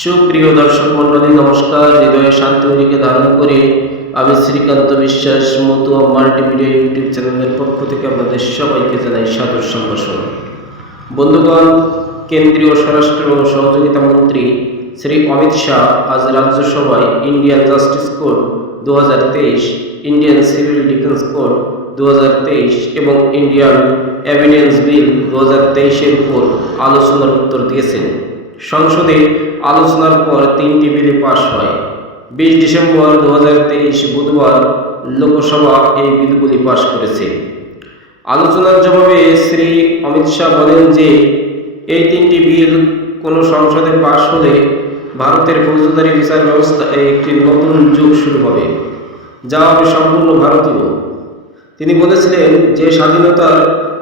সুপ্রিয় দর্শক মন্ডলী নমস্কার। হৃদয়ে শান্তি হরিকে ধারণ করে আমি শ্রীকান্ত বিশ্বাস মতুয়া মাল্টিমিডিয়া ইউটিউব চ্যানেলের পক্ষ থেকে আপনাদের সবাইকে জানাই সাদর সম্ভাষণ। বন্ধুগণ, কেন্দ্রীয় স্বরাষ্ট্র ও সহযোগিতা মন্ত্রী শ্রী অমিত শাহ আজ রাজ্যসভায় Indian justice code 2023, Indian civil defence code 2023 এবং ইন্ডিয়ান এভিডেন্স বিল 2023-এর উপর আলোচনার উত্তর দিয়েছেন। সংসদে আলোচনার পর 3টি বিলে পাশ হয়। 20 ডিসেম্বর 2023 বুধবার লোকসভা এই বিলগুলি পাশ করেছে। আলোচনার জবাবে শ্রী অমিত শাহ বলেন যে এই 3টি বিল কোনো সংসদে পাশ হলে ভারতের ফৌজদারি বিচার ব্যবস্থায় একটি নতুন যুগ শুরু হবে, যা হবে সম্পূর্ণ ভারতীয়। তিনি বলেছিলেন যে স্বাধীনতার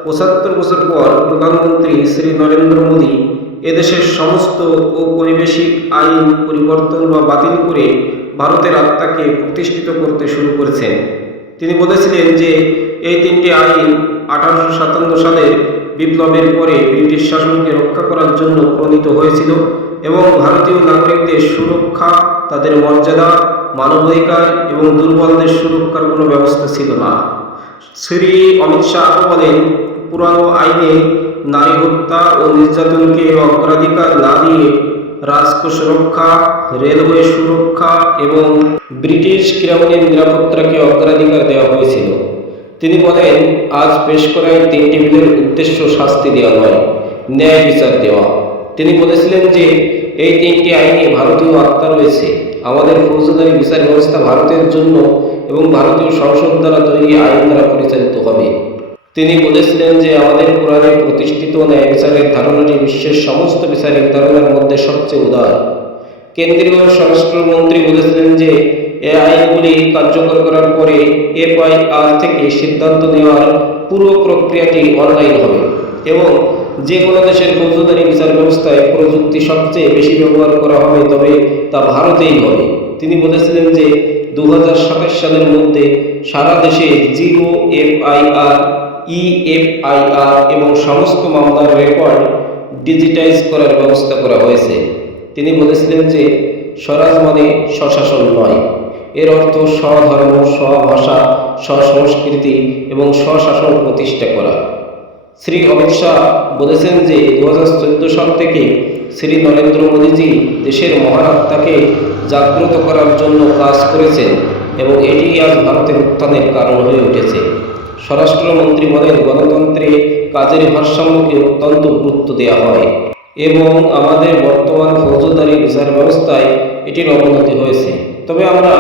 75 বছর পর প্রধানমন্ত্রী শ্রী নরেন্দ্র মোদী এদেশের সমস্ত ঔপনিবেশিক আইন পরিবর্তন বা বাতিল করে ভারতের আত্মাকে প্রতিষ্ঠিত করতে শুরু করেছেন। তিনি বলেছিলেন যে এই 3টি আইন 1857 সালের বিপ্লবের পরে ব্রিটিশ শাসনকে রক্ষা করার জন্য প্রণীত হয়েছিল এবং ভারতীয় নাগরিকদের সুরক্ষা, তাদের মর্যাদা, মানবাধিকার এবং দুর্বলদের সুরক্ষার কোনো ব্যবস্থা ছিল না। শ্রী অমিত শাহ বলেন, পুরানো আইনে নারী হত্যা ও নির্যাতনকে অগ্রাধিকার না দিয়ে রাজকোষ রক্ষা, রেলওয়ে সুরক্ষা এবং ব্রিটিশ ক্রাউনের নিরাপত্তাকে অগ্রাধিকার দেওয়া হয়েছিল। তিনি বলেন, আজ পেশ করা এই 3টি বিলের উদ্দেশ্য শাস্তি দেওয়া নয়, ন্যায় বিচার দেওয়া। তিনি বলেছিলেন যে এই 3টি আইনে ভারতীয় আত্মা রয়েছে। আমাদের ফৌজদারি বিচার ব্যবস্থা ভারতের জন্য এবং ভারতীয় সংসদ দ্বারা তৈরি আইন দ্বারা পরিচালিত হবে। তিনি বলেছিলেন যে আমাদের পুরাণে প্রতিষ্ঠিত ন্যায় বিচারের ধারণাটি বিশ্বের সমস্ত বিচারের ধারণার মধ্যে সবচেয়ে উদার। কেন্দ্রীয় স্বরাষ্ট্রমন্ত্রী বলেছিলেন যে এই আইনগুলি কার্যকর করার পরে FIR থেকে সিদ্ধান্ত নেওয়ার পুরো প্রক্রিয়াটি অনলাইন হবে এবং যে কোনো দেশের ফৌজদারি বিচার ব্যবস্থায় প্রযুক্তি সবচেয়ে বেশি ব্যবহার করা হবে, তবে তা ভারতেই হবে। তিনি বলেছিলেন যে 2027 সালের মধ্যে সারা দেশে 0 FIR, EFIR এবং সমস্ত মামলার রেকর্ড ডিজিটাইজ করার ব্যবস্থা করা হয়েছে। তিনি বলেছিলেন যে স্বরাজ মানে স্বশাসন নয়, এর অর্থ স্বধর্ম, স্বভাষা, স্বসংস্কৃতি এবং স্বশাসন প্রতিষ্ঠা করা। শ্রী অমিত শাহ বলেছেন যে 2014 সাল থেকে শ্রী নরেন্দ্র মোদীজি দেশের মহান আত্মাকে জাগ্রত করার জন্য কাজ করেছেন এবং এটি আজ ভারতের উত্থানের কারণ হয়ে উঠেছে। স্বরাষ্ট্রমন্ত্রী বলেন, গণতন্ত্রে কাজের ভারসাম্যকে অত্যন্ত গুরুত্ব দেওয়া হয় এবং আমাদের বর্তমান ফৌজদারি বিচার ব্যবস্থায় এটির অবনতি হয়েছে, তবে আমরা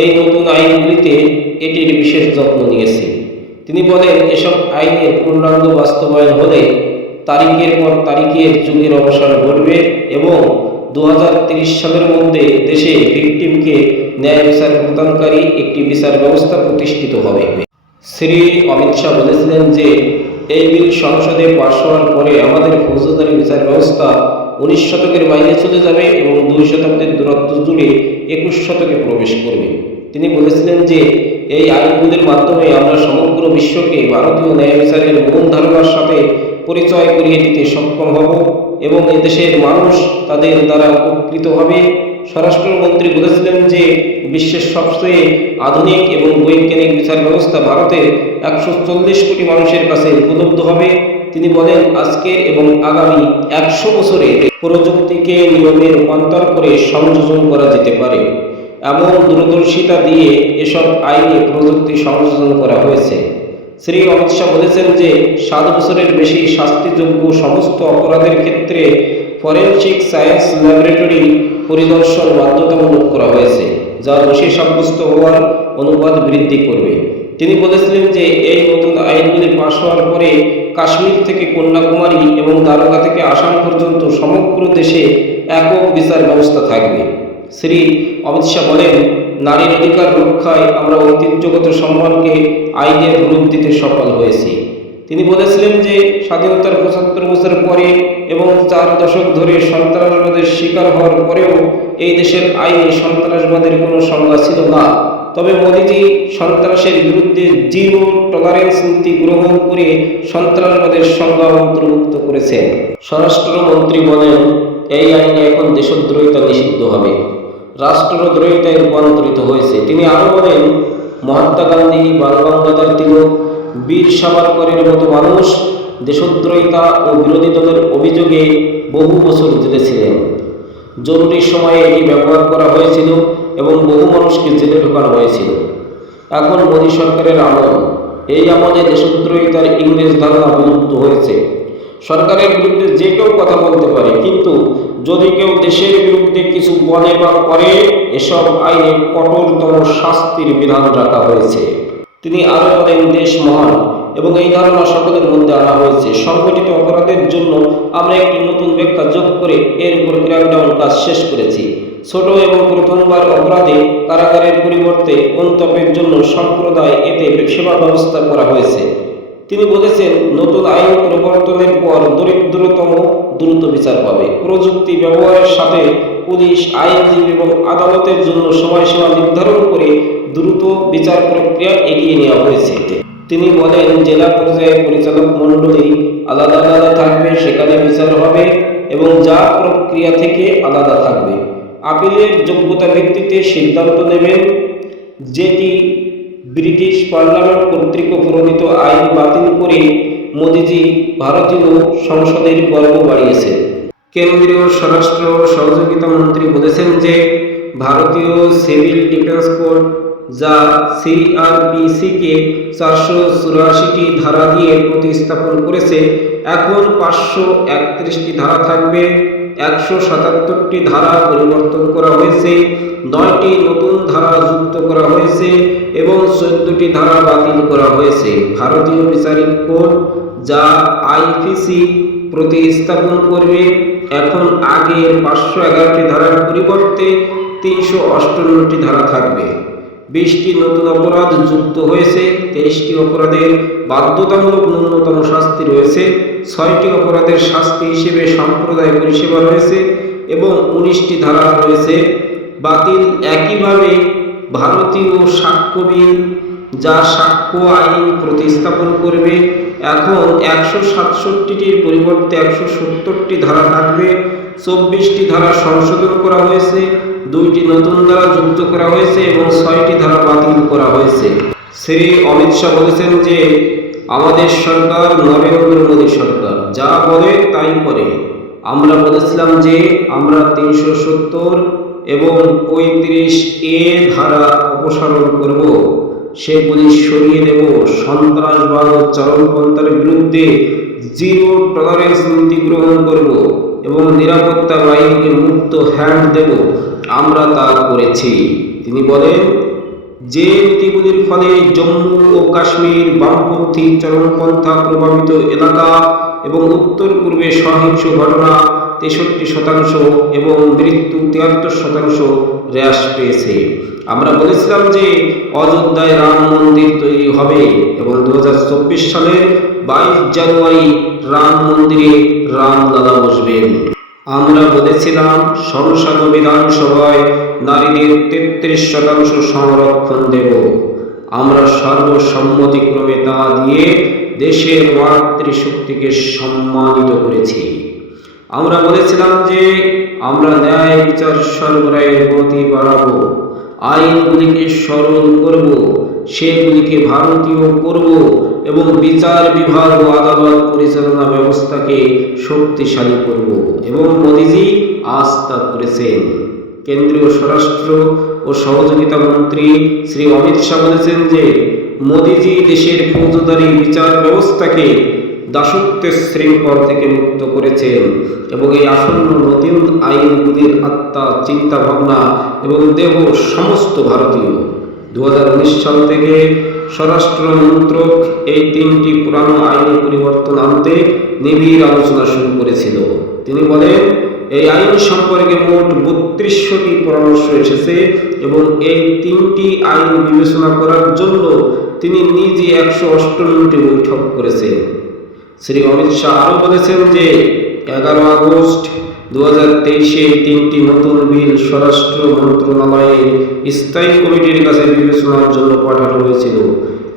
এই নতুন আইনগুলিতে এটির বিশেষ যত্ন নিয়েছি। তিনি বলেন, এসব আইনের পূর্ণাঙ্গ বাস্তবায়ন হলে তারিখের পর তারিখের যুগের অবসান ঘটবে এবং 2030 সালের মধ্যে দেশে ভিকটিমকে ন্যায় বিচার প্রদানকারী একটি বিচার ব্যবস্থা প্রতিষ্ঠিত হবে। শ্রী অমিত শাহ বলেছিলেন যে এই বিল সংসদে পাশ হওয়ার পরে আমাদের ফৌজদারি বিচার ব্যবস্থা 19 শতকের বাইরে চলে যাবে এবং 2 শতাব্দীর দূরত্ব জুড়ে 21 শতকে প্রবেশ করবে। তিনি বলেছিলেন যে এই আইনগুলির মাধ্যমে আমরা সমগ্র বিশ্বকে ভারতীয় ন্যায় বিচারের মূল ধারণার সাথে পরিচয় করিয়ে দিতে সক্ষম হব এবং এদেশের মানুষ তাদের দ্বারা উপকৃত হবে। স্বরাষ্ট্রমন্ত্রী বলেছিলেন যে বিশ্বের সবচেয়ে আধুনিক এবং বৈজ্ঞানিক বিচার ব্যবস্থা ভারতের 140 কোটি মানুষের কাছে উপলব্ধ হবে। তিনি বলেন, আজকের এবং আগামী 100 বছরে প্রযুক্তিকে নিয়মে রূপান্তর করে সংযোজন করা যেতে পারে। এমন দূরদর্শিতা দিয়ে এসব আইনে প্রযুক্তি সংযোজন করা হয়েছে। শ্রী অমিত শাহ বলেছেন যে 7 বছরের বেশি শাস্তিযোগ্য সমস্ত অপরাধের ক্ষেত্রে ফরেনসিক সায়েন্স ল্যাবরেটরি পরিদর্শন বাধ্যতামূলক করা হয়েছে, যা দোষী সাব্যস্ত হওয়ার অনুপাত বৃদ্ধি করবে। তিনি বলেছিলেন যে এই নতুন আইনগুলি পাশ হওয়ার পরে কাশ্মীর থেকে কন্যাকুমারী এবং দ্বারকা থেকে আসাম পর্যন্ত সমগ্র দেশে একক বিচার ব্যবস্থা থাকবে। শ্রী অমিত শাহ বলেন, নারীর অধিকার রক্ষায় আমরা ঐতিহ্যগত সম্মানকে আইনের রূপ দিতে সফল হয়েছি। তিনি বলেছিলেন যে স্বাধীনতার 75 বছর পরে এবং 4 দশক ধরে সন্ত্রাসবাদের শিকার হওয়ার পরেও এই দেশের আইনে সন্ত্রাসবাদের কোনো সংজ্ঞা ছিল না, তবে মোদীজি সন্ত্রাসের বিরুদ্ধে 0 টলারেন্স নীতি গ্রহণ করে সন্ত্রাসবাদের সংজ্ঞা অন্তর্ভুক্ত করেছেন। স্বরাষ্ট্রমন্ত্রী বলেন, এই আইনে এখন দেশদ্রোহিতা নিষিদ্ধ হবে, রাষ্ট্রদ্রোহিতায় রূপান্তরিত হয়েছে। তিনি আরও বলেন, মহাত্মা গান্ধী, বাল গঙ্গাধর তিলক, বীর সাভারকরের মতো মানুষ দেশদ্রোহিতা ও বিরোধী দলের অভিযোগে বহু বছর জেলে ছিলেন। জরুরি সময়ে এটি ব্যবহার করা হয়েছিল এবং বহু মানুষকে জেলে ঢোকানো হয়েছিল। এখন মোদী সরকারের আমল, এই আমলে দেশদ্রোহিতার ইংরেজ ধারণা বিলুপ্ত হয়েছে। সরকারের বিরুদ্ধে যে কেউ কথা বলতে পারে, কিন্তু যদি কেউ দেশের বিরুদ্ধে কিছু বলে বা করে, এসব আইনে কঠোরতম শাস্তির বিধান রাখা হয়েছে। তিনি আরও বলেন, দেশ মহান এবং এই ধারণা সকলের মধ্যে আনা হয়েছে। সংগঠিত অপরাধের জন্য আমরা একটি নতুন ব্যাখ্যা যোগ করে এর উপর ক্র্যাকডাউন কাজ শেষ করেছি। ছোট এবং প্রথমবার অপরাধে কারাগারের পরিবর্তে মন্তব্যের জন্য সম্প্রদায় এতে সেবা ব্যবস্থা করা হয়েছে। তিনি বলেছেন, নতুন আইন প্রবর্তনের পর দরিদ্রতম দ্রুত বিচার পাবে। প্রযুক্তি ব্যবহারের সাথে পুলিশ, আইনজীবী এবং আদালতের জন্য সময়সীমা নির্ধারণ করে দ্রুত বিচার প্রক্রিয়া এগিয়ে নেওয়া হয়েছে। তিনি বলেন, জেলা পর্যায়ে পরিচালক মণ্ডলী আলাদা আলাদা থাকবে, সেখানে বিচার হবে এবং যা প্রক্রিয়া থেকে আলাদা থাকবে। আপিলের যোগ্যতা ভিত্তিতে সিদ্ধান্ত নেবেন, যেটি ব্রিটিশ পার্লামেন্ট কর্তৃক প্রণীত আইন বাতিল করে মোদিজি ভারতীয় সংসদের গর্ব বাড়িয়েছে। কেন্দ্রীয় স্বরাষ্ট্র সহযোগিতা মন্ত্রী বলেছেন যে ভারতীয় সিভিল ডিফেন্স কোড, যা সিআরপিসিকে 484টি ধারা দিয়ে প্রতিস্থাপন করেছে, এখন 531টি ধারা থাকবে। 177টি ধারা পরিবর্তন করা হয়েছে, 9টি নতুন ধারা যুক্ত করা হয়েছে এবং 14টি ধারা বাতিল করা হয়েছে। ভারতীয় বিচারিক কোড, যা আইপিসি প্রতিস্থাপন করবে, এখন আগের 511টি ধারার পরিবর্তে 358টি ধারা থাকবে। 20টি নতুন অপরাধ যুক্ত হয়েছে, 23টি অপরাধের বাধ্যতামূলক ন্যূনতম শাস্তি রয়েছে, 6টি অপরাধের শাস্তি হিসেবে সম্প্রদায় পরিষেবা রয়েছে এবং 19টি ধারা রয়েছে বাতিল। একইভাবে ভারতীয় সাক্ষ্য বিল, যা সাক্ষ্য আইন প্রতিস্থাপন করবে, এখন 167টির পরিবর্তে 170টি ধারা থাকবে। 24টি ধারা সংশোধন করা হয়েছে, 2টি নতুন ধারা যুক্ত করা হয়েছে এবং 6টি ধারা বাতিল করা হয়েছে। শ্রী অমিত শাহ বলেছেন যে আমাদের সরকার নরেন্দ্র মোদী সরকার, যা বলে তাই করে। আমরা বলেছিলাম যে আমরা 370 এবং 35A ধারা অপসারণ করব, সেগুলি সরিয়ে দেব। সন্ত্রাসবাদ ও চরমপন্থার বিরুদ্ধে জিরো টলারেন্স নীতি গ্রহণ করব এবং নিরাপত্তা বাহিনীকে মুক্ত হ্যান্ড দেব। আমরা তা করেছি। তিনি বলেন, যে নীতিগুলির ফলে জম্মু ও কাশ্মীর, বামপন্থী চরমপন্থা প্রভাবিত এলাকা এবং উত্তর পূর্বে সহিংস ঘটনা 63% এবং মৃত্যু 73% হ্রাস পেয়েছে। আমরা বলেছিলাম যে অযোধ্যায় রাম মন্দির তৈরি হবে এবং 2024 সালের 22 জানুয়ারি রাম মন্দিরে রামলালা বসবেন। আমরা বলেছিলাম সংসদ ও বিধানসভায় নারীদের 33% সংরক্ষণ দেব। আমরা সর্বসম্মতিক্রমে তা দিয়ে দেশের মাতৃশক্তিকে সম্মানিত করেছি। আমরা বলেছিলাম যে আমরা ন্যায় বিচার সরবরাহের গতি বাড়াবো, আইনগুলিকে সরল করব, সেগুলিকে ভারতীয় করব এবং বিচার বিভাগ ও আদালত পরিচালনা ব্যবস্থাকে শক্তিশালী করব এবং মোদিজি আজ তা করেছেন। কেন্দ্রীয় স্বরাষ্ট্র ও সহযোগিতা মন্ত্রী শ্রী অমিত শাহ বলেছেন যে মোদিজি দেশের ফৌজদারি বিচার ব্যবস্থাকে দাসত্বের শৃঙ্খল থেকে মুক্ত করেছেন এবং এই আসন্ন নতুন আইনগুলির আত্মা, চিন্তা ভাবনা এবং দেহ সমস্ত ভারতীয়। 2019 সাল থেকে স্বরাষ্ট্র মন্ত্রক এই 3টি পুরানো আইনে পরিবর্তন আনতে নিবিড় আলোচনা শুরু করেছিল। তিনি বলেন, এই আইন সম্পর্কে মোট 3200টি পরামর্শ এসেছে এবং এই 3টি আইন বিবেচনা করার জন্য তিনি নিজে 158টি বৈঠক করেছেন। শ্রী অমিত শাহ আরও বলেছেন যে 11 আগস্ট 2023-এ 3টি নতুন বিল স্বরাষ্ট্র মন্ত্রণালয়ের স্থায়ী কমিটির কাছে বিবেচনার জন্য পাঠানো হয়েছিল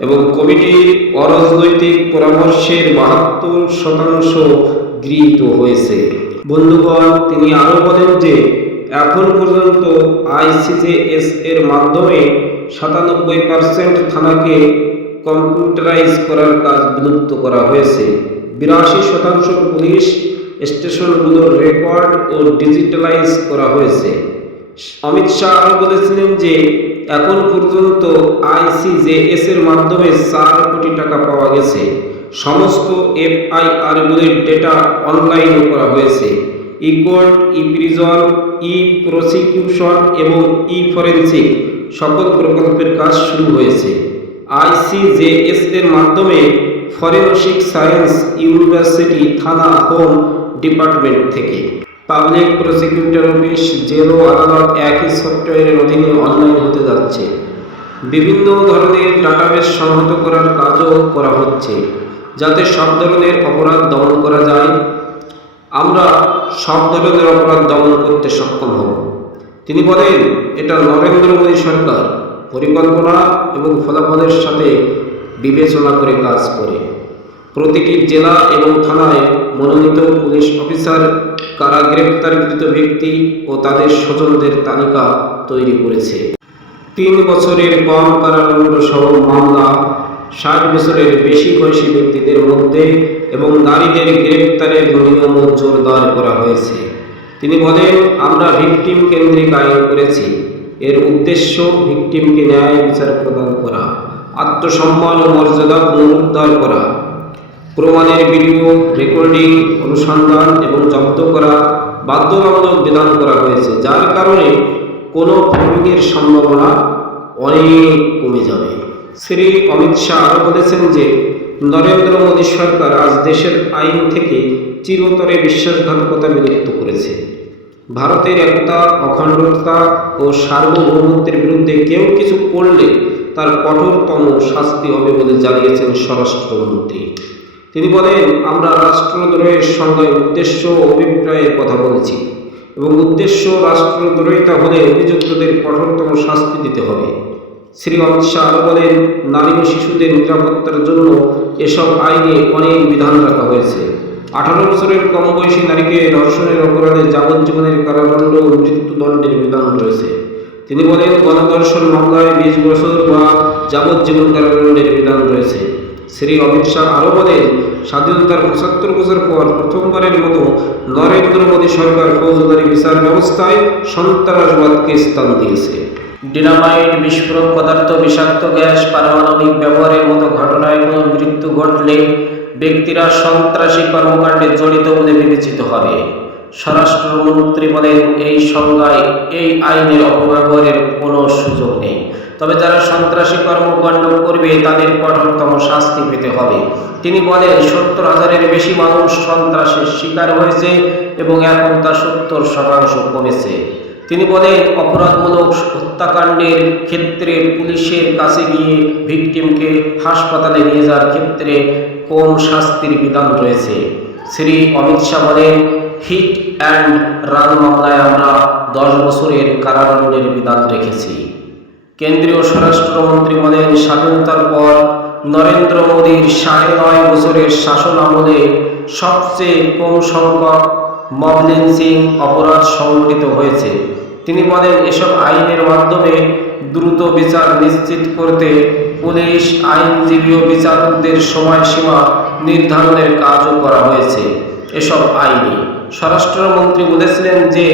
এবং কমিটির অরাজনৈতিক পরামর্শের 72% গৃহীত হয়েছে। বন্ধুগণ, তিনি আরও বলেন যে এখন পর্যন্ত আইসিজেএস এর মাধ্যমে 97% থানাকে কম্পিউটারাইজ করার কাজ বিলুপ্ত করা হয়েছে। 82% পুলিশ স্টেশনগুলোর রেকর্ড ও ডিজিটালাইজ করা হয়েছে। অমিত শাহ আরও বলেছিলেন যে এখন পর্যন্ত আইসিজেএস এর মাধ্যমে 4 কোটি টাকা পাওয়া গেছে। সমস্ত এফআইআরগুলির ডেটা অনলাইনে করা হয়েছে। ই কোর্ট, ই প্রিজন, ই প্রসিকিউশন এবং ই ফরেন্সিক সকল প্রকল্পের কাজ শুরু হয়েছে। আইসিজেএস এর মাধ্যমে ফরেনসিক সায়েন্স ইউনিভার্সিটি, থানা, হোম ডিপার্টমেন্ট থেকে পাবলিক প্রসিকিউটর অফিস, জেল ও আদালত একই সফটওয়্যারের অধীনে অনলাইন হতে যাচ্ছে। বিভিন্ন ধরনের ডাটাবেস সংহত করার কাজও করা হচ্ছে যাতে সব ধরনের অপরাধ দমন করা যায়। আমরা সব ধরনের অপরাধ দমন করতে সক্ষম হব। তিনি বলেন, এটা নরেন্দ্র মোদী সরকার পরিকল্পনা এবং ফলাফলের সাথে বিবেচনা করে কাজ করে। প্রতিটি জেলা এবং থানায় মনোনীত পুলিশ অফিসার কারা গ্রেপ্তারকৃত ব্যক্তি ও তাদের স্বজনদের তালিকা তৈরি করেছে। 3 বছরের কম কারাদণ্ড সহ মামলা, 60 বছরের বেশি বয়সী ব্যক্তিদের মধ্যে এবং নারীদের গ্রেপ্তারের নিয়মও জোরদার করা হয়েছে। তিনি বলেন, আমরা ভিকটিম কেন্দ্রিক আইন করেছি। এর উদ্দেশ্য ভিকটিমকে ন্যায় বিচার প্রদান করা, আত্মসম্মান ও মর্যাদা পুনরুদ্ধার করা। প্রমাণের ভিডিও রেকর্ডিং, অনুসন্ধান এবং জব্দ করা বাধ্যতামূলক বিধান করা হয়েছে, যার কারণে কোনো ফ্যামিংয়ের সম্ভাবনা অনেক কমে যাবে। শ্রী অমিত শাহ আরও বলেছেন যে নরেন্দ্র মোদী সরকার আজ দেশের আইন থেকে চিরতরে বিশ্বাসঘাতকতা বিলুপ্ত করেছে। ভারতের একতা, অখণ্ডতা ও সার্বভৌমত্বের বিরুদ্ধে কেউ কিছু করলে তার কঠোরতম শাস্তি হবে বলে জানিয়েছেন স্বরাষ্ট্রমন্ত্রী। তিনি বলেন, আমরা রাষ্ট্রদ্রোহের সংজ্ঞায় উদ্দেশ্য ও অভিপ্রায়ের কথা বলেছি এবং উদ্দেশ্য রাষ্ট্রদ্রোহিতা হলে অভিযুক্তদের কঠোরতম শাস্তি দিতে হবে। শ্রী অমিত শাহ আরও বলেন, নারী ও শিশুদের নিরাপত্তার জন্য এসব আইনে অনেক বিধান রাখা হয়েছে। 18 বছরের কম বয়সী নারীকে ধর্ষণের অপরাধে যাবজ্জীবনের কারাদণ্ড ও মৃত্যুদণ্ডের বিধান রয়েছে। তিনি বলেন, গণধর্ষণ মামলায় 20 বছর বা যাবজ্জীবন কারাদণ্ডের বিধান রয়েছে। শ্রী অমিত শাহ আরও বলেন, স্বাধীনতার 75 বছর পর প্রথমবারের মতো নরেন্দ্র মোদী সরকার ফৌজদারি বিচার ব্যবস্থায় সন্ত্রাসবাদকে স্থান দিয়েছে। ডিনামাইট, বিস্ফোরক পদার্থ, বিষাক্ত গ্যাস, পারমাণবিক ব্যবহারের মতো ঘটনায় কোনো মৃত্যু ঘটলে ব্যক্তিরা সন্ত্রাসী কর্মকাণ্ডে জড়িত বলে বিবেচিত হবে। স্বরাষ্ট্রমন্ত্রী বলেন, এই সংজ্ঞায় এই আইনের অপব্যবহারের কোনো সুযোগ নেই। তবে যারা সন্ত্রাসী কর্মকাণ্ড করবে তাদের কঠোরতম শাস্তি পেতে হবে। তিনি বলেন, 70,000-এর বেশি মানুষ সন্ত্রাসের শিকার হয়েছে এবং এখন তা 70% কমেছে। তিনি বলেন, অপরাধমূলক হত্যাকাণ্ডের ক্ষেত্রে পুলিশের কাছে গিয়ে ভিকটিমকে হাসপাতালে নিয়ে যাওয়ার ক্ষেত্রে কম শাস্তির বিধান রয়েছে। শ্রী অমিত শাহ বলেন, হিট অ্যান্ড রান মামলায় আমরা 10 বছরের কারাদণ্ডের বিধান রেখেছি। কেন্দ্রীয় স্বরাষ্ট্রমন্ত্রী বলেন, স্বাধীনতার পর নরেন্দ্র মোদীর 9.5 বছরের শাসন আমলে সবচেয়ে কম সংখ্যক মব লিঞ্চিং অপরাধ সংঘটিত হয়েছে। তিনি বলেন, এসব আইনের মাধ্যমে দ্রুত বিচার নিশ্চিত করতে পুলিশ, আইনজীবী ও বিচারকদের সময়সীমা নির্ধারণের কাজও করা হয়েছে। এসব আইনে স্বরাষ্ট্রমন্ত্রী বলেছিলেন যে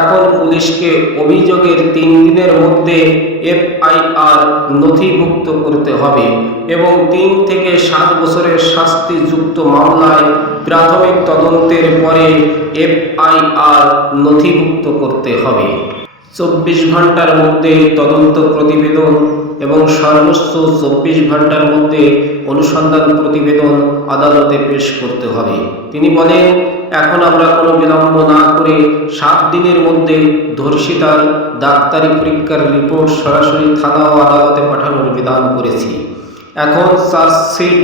এখন পুলিশকে অভিযোগের 3 দিনের মধ্যে এফআইআর নথিভুক্ত করতে হবে এবং 3 থেকে 7 বছরের শাস্তিযুক্ত মামলায় প্রাথমিক তদন্তের পরে এফআইআর নথিভুক্ত করতে হবে। 24 ঘন্টার মধ্যে তদন্ত প্রতিবেদন এবং সর্বোচ্চ 24 ঘন্টার মধ্যে অনুসন্ধান প্রতিবেদন আদালতে পেশ করতে হবে। তিনি বলেন, এখন আমরা কোনো বিলম্ব না করে 7 দিনের মধ্যে ধর্ষিতার ডাক্তারি পরীক্ষার রিপোর্ট সরাসরি থানা ও আদালতে পাঠানোর বিধান করেছি। এখন চার্জশিট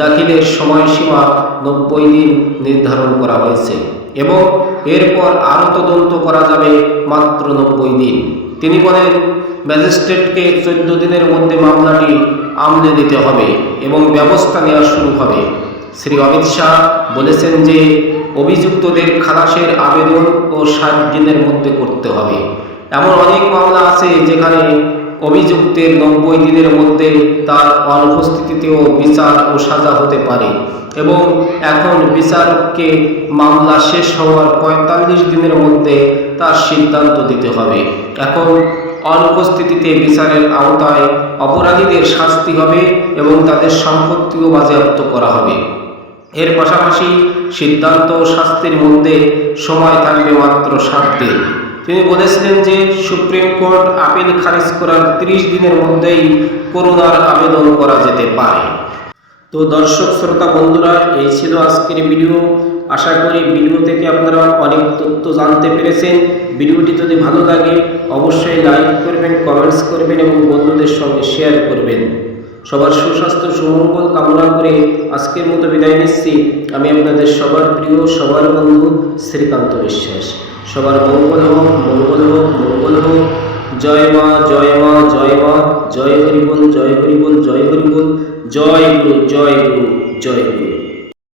দাখিলের সময়সীমা 90 দিন নির্ধারণ করা হয়েছে এবং এরপর আরও তদন্ত করা যাবে মাত্র 90 দিন। তিনি বলেন, ম্যাজিস্ট্রেটকে 14 দিনের মধ্যে মামলাটি আমলে নিতে হবে এবং ব্যবস্থা নেওয়া শুরু হবে। শ্রী অমিত শাহ বলেছেন যে অভিযুক্তদের খালাসের আবেদন ও 60 দিনের মধ্যে করতে হবে। এমন অনেক মামলা আছে যেখানে অভিযুক্তের 90 দিনের মধ্যে তার অনুপস্থিতিতেও বিচার ও সাজা হতে পারে এবং এখন বিচারককে মামলা শেষ হওয়ার 45 দিনের মধ্যে তার সিদ্ধান্ত দিতে হবে। এখন অনুপস্থিতিতে বিচারের আওতায় অপরাধীদের শাস্তি হবে এবং তাদের সম্পত্তিও বাজেয়াপ্ত করা হবে। এর পাশাপাশি সিদ্ধান্ত ও শাস্তির মধ্যে সময় থাকবে মাত্র 7 দিন। তিনি বলেছিলেন যে সুপ্রিম কোর্ট আপিল খারিজ করার 30 দিনের মধ্যেই করুণার আবেদন করা যেতে পারে। তো দর্শক শ্রোতা বন্ধুরা, এই ছিল আজকের ভিডিও। আশা করি ভিডিও থেকে আপনারা অনেক তথ্য জানতে পেরেছেন। ভিডিওটি যদি ভালো লাগে অবশ্যই লাইক করবেন, কমেন্টস করবেন এবং বন্ধুদের সঙ্গে শেয়ার করবেন। সবার সুস্বাস্থ্য সুমঙ্গল কামনা করে আজকের মতো বিদায় নিচ্ছি। আমি আপনাদের সবার প্রিয়, সবার বন্ধু শ্রীকান্ত বিশ্বাস। সবার মঙ্গল হোক, মঙ্গল হোক, মঙ্গল হোক। জয় মা, জয় মা, জয় মা। জয় হরিবল, জয় হরিবল, জয় হরিবল। জয় গুরু, জয় গুরু, জয় গুরু।